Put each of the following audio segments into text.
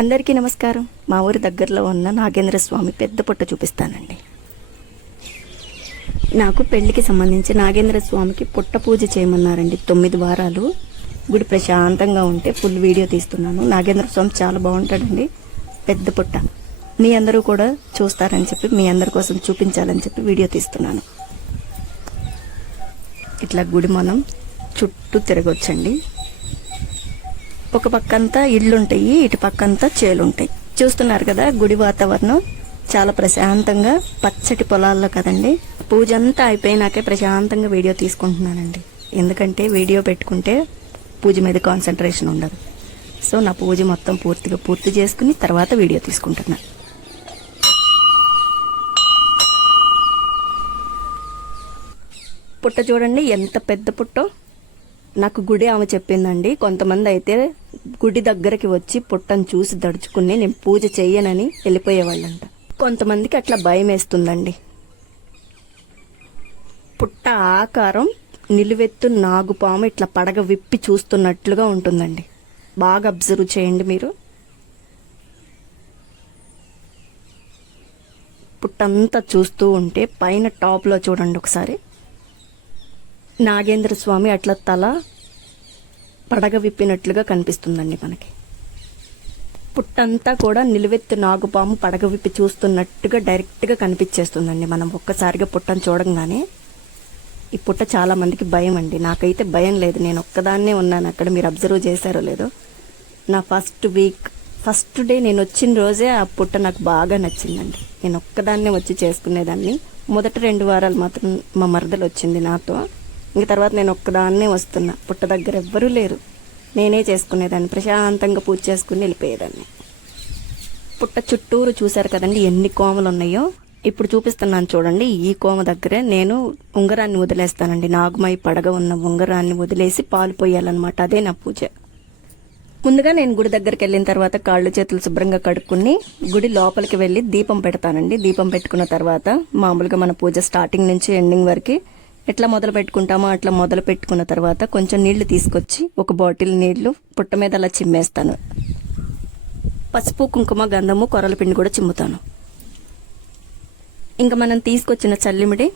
అందరికీ నమస్కారం. మా ఊరి దగ్గరలో ఉన్న నాగేంద్ర స్వామి పెద్ద పుట్ట చూపిస్తానండి. నాకు పెళ్లికి సంబంధించి నాగేంద్ర స్వామికి పుట్ట పూజ చేయమన్నారండి. 9 వారాలు గుడి ప్రశాంతంగా ఉంటే ఫుల్ వీడియో తీస్తున్నాను. నాగేంద్ర స్వామి చాలా బాగుంటాడండి. పెద్ద పుట్ట మీ అందరూ కూడా చూస్తారని చెప్పి, మీ అందరి కోసం చూపించాలని చెప్పి వీడియో తీస్తున్నాను. ఇట్లా గుడి మనం చుట్టూ తిరగొచ్చండి. ఒక పక్కంతా ఇళ్ళుంటాయి, ఇటు పక్కంతా చేలుంటాయి. చూస్తున్నారు కదా, గుడి వాతావరణం చాలా ప్రశాంతంగా పచ్చటి పొలాల్లో కదండి. పూజ అంతా అయిపోయినాకే ప్రశాంతంగా వీడియో తీసుకుంటున్నానండి. ఎందుకంటే వీడియో పెట్టుకుంటే పూజ మీద కాన్సన్ట్రేషన్ ఉండదు. సో నా పూజ మొత్తం పూర్తి చేసుకుని తర్వాత వీడియో తీసుకుంటున్నా. పుట్ట చూడండి ఎంత పెద్ద పుట్టో. నాకు గుడి ఆమె చెప్పిందండి. కొంతమంది అయితే గుడి దగ్గరికి వచ్చి పుట్టను చూసి దడుచుకుని నేను పూజ చెయ్యనని వెళ్ళిపోయేవాళ్ళంట. కొంతమందికి అట్లా భయం వేస్తుందండి. పుట్ట ఆకారం నిలువెత్తు నాగుపాము ఇట్లా పడగ విప్పి చూస్తున్నట్లుగా ఉంటుందండి. బాగా అబ్జర్వ్ చేయండి మీరు. పుట్టంతా చూస్తూ ఉంటే పైన టాప్లో చూడండి ఒకసారి, నాగేంద్ర స్వామి అట్లా తల పడగ విప్పినట్లుగా కనిపిస్తుందండి మనకి. పుట్టంతా కూడా నిలువెత్తు నాగుపాము పడగ విప్పి చూస్తున్నట్టుగా డైరెక్ట్గా కనిపించేస్తుందండి. మనం ఒక్కసారిగా పుట్టను చూడంగానే. ఈ పుట్ట చాలా మందికి భయం అండి. నాకైతే భయం లేదు, నేను ఒక్కదాన్నే ఉన్నాను అక్కడ. మీరు అబ్జర్వ్ చేశారో లేదో, నా ఫస్ట్ డే నేను వచ్చిన రోజే ఆ పుట్ట నాకు బాగా నచ్చిందండి. నేను ఒక్కదాన్నే వచ్చి చేసుకునేదాన్ని. మొదటి 2 వారాలు మాత్రం మా మరదలు వచ్చింది నాతో. ఇంక తర్వాత నేను ఒక్కదాన్నే వస్తున్నా. పుట్ట దగ్గర ఎవ్వరూ లేరు, నేనే చేసుకునేదాన్ని. ప్రశాంతంగా పూజ చేసుకుని వెళ్ళిపోయేదాన్ని. పుట్ట చుట్టూరు చూశారు కదండి ఎన్ని కోమలు ఉన్నాయో. ఇప్పుడు చూపిస్తున్నాను చూడండి. ఈ కోమ దగ్గరే నేను ఉంగరాన్ని వదిలేస్తానండి. నాగుమై పడగ ఉన్న ఉంగరాన్ని వదిలేసి పాలు పోయాలన్నమాట. అదే నా పూజ. ముందుగా నేను గుడి దగ్గరికి వెళ్ళిన తర్వాత కాళ్ళు చేతులు శుభ్రంగా కడుక్కుని గుడి లోపలికి వెళ్ళి దీపం పెడతానండి. దీపం పెట్టుకున్న తర్వాత మామూలుగా మన పూజ స్టార్టింగ్ నుంచి ఎండింగ్ వరకు ఎట్లా మొదలు పెట్టుకుంటామో అట్లా మొదలు పెట్టుకున్న తర్వాత కొంచెం నీళ్లు తీసుకొచ్చి ఒక బాటిల్ నీళ్లు పుట్ట మీద అలా చిమ్మేస్తాను. పసుపు, కుంకుమ, గంధము, కొర్రల పిండి కూడా చిమ్ముతాను. ఇంకా మనం తీసుకొచ్చిన చల్లిమిడి,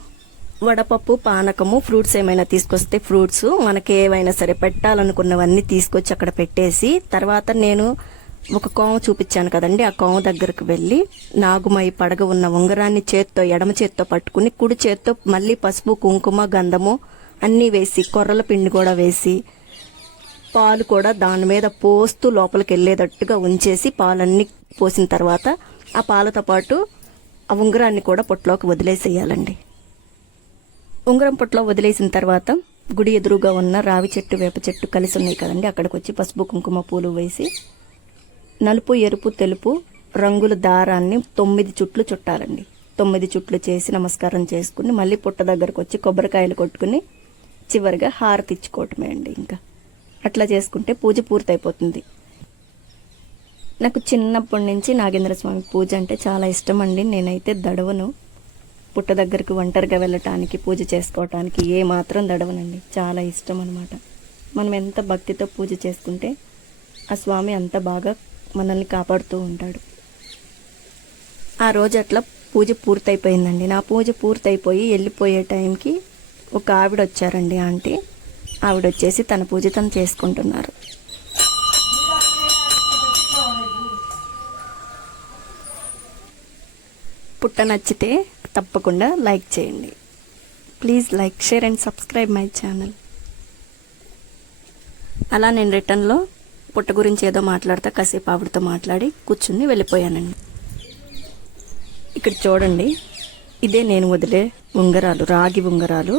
వడపప్పు, పానకము, ఫ్రూట్స్ ఏమైనా తీసుకొస్తే ఫ్రూట్స్, మనకి ఏవైనా సరే పెట్టాలనుకున్నవన్నీ తీసుకొచ్చి అక్కడ పెట్టేసి, తర్వాత నేను ఒక కోమ చూపించాను కదండి, ఆ కోమ దగ్గరకు వెళ్ళి నాగుమై పడగ ఉన్న ఉంగరాన్ని ఎడమ చేత్తో పట్టుకుని కుడి చేత్తో మళ్ళీ పసుపు, కుంకుమ, గంధము అన్నీ వేసి, కొర్రల పిండి కూడా వేసి, పాలు కూడా దాని మీద పోస్తూ లోపలికి వెళ్ళేటట్టుగా ఉంచేసి పాలన్నీ పోసిన తర్వాత ఆ పాలతో పాటు ఆ ఉంగరాన్ని కూడా పొట్లోకి వదిలేసేయాలండి. ఉంగరం పొట్లో వదిలేసిన తర్వాత గుడి ఎదురుగా ఉన్న రావి చెట్టు, వేప చెట్టు కలిసి ఉన్నాయి కదండి, అక్కడికి వచ్చి పసుపు, కుంకుమ, పూలు వేసి నలుపు, ఎరుపు, తెలుపు రంగుల దారాన్ని 9 చుట్లు చుట్టాలండి. 9 చుట్లు చేసి నమస్కారం చేసుకుని మళ్ళీ పుట్ట దగ్గరకు వచ్చి కొబ్బరికాయలు కొట్టుకుని చివరిగా హారతి ఇచ్చుకోవటమే అండి. ఇంకా అట్లా చేసుకుంటే పూజ పూర్తయిపోతుంది. నాకు చిన్నప్పటి నుంచి నాగేంద్ర స్వామి పూజ అంటే చాలా ఇష్టం అండి. నేనైతే దడవను. పుట్ట దగ్గరికి ఒంటరిగా వెళ్ళటానికి, పూజ చేసుకోవటానికి ఏ మాత్రం దడవనండి. చాలా ఇష్టం అనమాట. మనం ఎంత భక్తితో పూజ చేసుకుంటే ఆ స్వామి అంత బాగా మనల్ని కాపాడుతూ ఉంటాడు. ఆ రోజు అట్లా పూజ పూర్తయిపోయిందండి. నా పూజ పూర్తయిపోయి వెళ్ళిపోయే టైంకి ఒక ఆవిడ వచ్చారండి, ఆంటీ. ఆవిడ వచ్చేసి తన పూజ తను చేసుకుంటున్నారు. పుట్ట నచ్చితే తప్పకుండా లైక్ చేయండి. Please like, share and subscribe my channel. అలా నేను రిటర్న్లో పుట్ట గురించి ఏదో మాట్లాడతా కాసేపు ఆవిడతో మాట్లాడి కూర్చుని వెళ్ళిపోయానండి. ఇక్కడ చూడండి, ఇదే నేను వదిలే ఉంగరాలు, రాగి ఉంగరాలు.